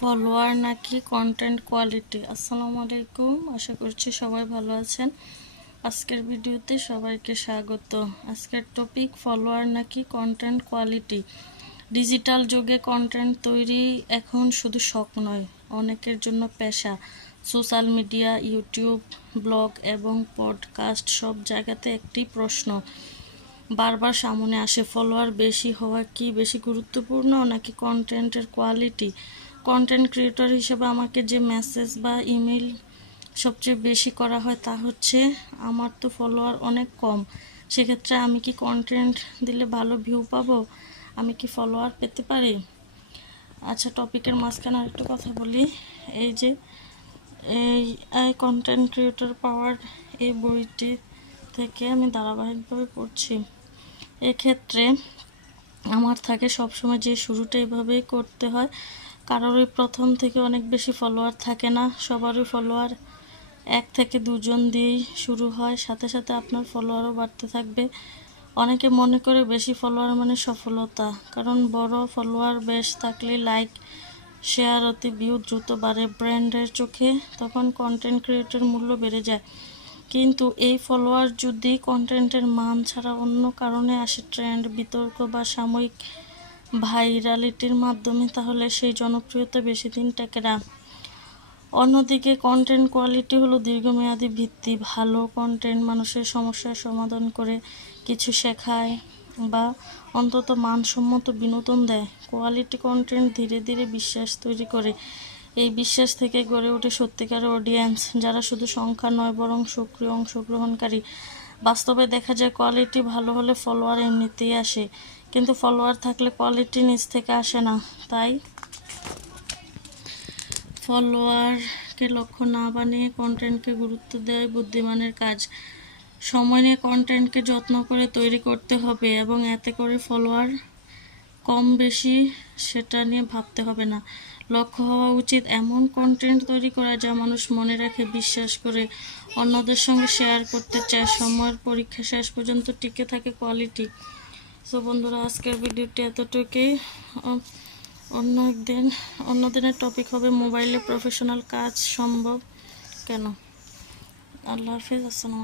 Follower নাকি content quality. আসসালামু আলাইকুম, আশা করছি সবাই ভালো আছেন। আজকের ভিডিওতে সবাইকে স্বাগত। আজকের টপিক ফলোয়ার নাকি কন্টেন্ট কোয়ালিটি। ডিজিটাল যুগে কন্টেন্ট তৈরি এখন শুধু শখ নয়, অনেকের জন্য পেশা। সোশ্যাল মিডিয়া, ইউটিউব, ব্লগ এবং পডকাস্ট সব জায়গাতে একটি প্রশ্ন বারবার সামনে আসে, ফলোয়ার বেশি হওয়া কি বেশি গুরুত্বপূর্ণ নাকি কন্টেন্টের কোয়ালিটি। কন্টেন্ট ক্রিয়েটর হিসেবে আমাকে যে মেসেজ বা ইমেল সবচেয়ে বেশি করা হয় তা হচ্ছে, আমার তো ফলোয়ার অনেক কম, সেক্ষেত্রে আমি কি কন্টেন্ট দিলে ভালো ভিউ পাবো, আমি কি ফলোয়ার পেতে পারি। আচ্ছা, টপিকের মাঝখানে আরেকটু কথা বলি। এই যে এই কন্টেন্ট ক্রিয়েটর পাওয়ার এই বইটি থেকে আমি ধারাবাহিকভাবে পড়ছি। এক্ষেত্রে আমার থাকে সবসময় যে শুরুটা এভাবেই করতে হয়। কারোরই প্রথম থেকে অনেক বেশি ফলোয়ার থাকে না, সবারই ফলোয়ার 1 থেকে 2 জন দিয়েই শুরু হয়, সাথে সাথে আপনার ফলোয়ারও বাড়তে থাকবে। অনেকে মনে করে বেশি ফলোয়ার মানে সফলতা, কারণ বড় ফলোয়ার বেশ থাকলে লাইক, শেয়ার, অতি ভিউ দ্রুত বাড়ে ব্র্যান্ডের চোখে, তখন কন্টেন্ট ক্রিয়েটর মূল্য বেড়ে যায়। কিন্তু এই ফলোয়ার যদি কন্টেন্টের মান ছাড়া অন্য কারণে আসে, ট্রেন্ড, বিতর্ক বা সাময়িক ভাইরালিটির মাধ্যমে, তাহলে সেই জনপ্রিয়তা বেশি দিন টেকে না। অন্যদিকে কন্টেন্ট কোয়ালিটি হলো দীর্ঘমেয়াদী ভিত্তি। ভালো কন্টেন্ট মানুষের সমস্যার সমাধান করে, কিছু শেখায় বা অন্তত মানসম্মত বিনোদন দেয়। কোয়ালিটি কন্টেন্ট ধীরে ধীরে বিশ্বাস তৈরি করে। এই বিশ্বাস থেকে গড়ে ওঠে সত্যিকার অডিয়েন্স, যারা শুধু সংখ্যা নয় বরং সক্রিয় অংশগ্রহণকারী। বাস্তবে দেখা যায় কোয়ালিটি ভালো হলে ফলোয়ার এমনিতেই আসে, কিন্তু ফলোয়ার থাকলে কোয়ালিটি নিজ থেকে আসে না। তাই ফলোয়ারকে লক্ষ্য না বানিয়ে কন্টেন্টকে গুরুত্ব দেওয়াই বুদ্ধিমানের কাজ। সময় নিয়ে কন্টেন্টকে যত্ন করে তৈরি করতে হবে এবং এতে করে ফলোয়ার কম বেশি সেটা নিয়ে ভাবতে হবে না। লক্ষ্য হওয়া উচিত এমন কন্টেন্ট তৈরি করা যা মানুষ মনে রাখে, বিশ্বাস করে, অন্যদের সঙ্গে শেয়ার করতে চায়। সময়ের পরীক্ষা শেষ পর্যন্ত টিকে থাকে কোয়ালিটি। সো বন্ধুরা, আজকের ভিডিওটি এতটুকুই। অন্য দিনের টপিক হবে মোবাইলে প্রফেশনাল কাজ সম্ভব কেন। আল্লাহ হাফিজ, আসসালাম।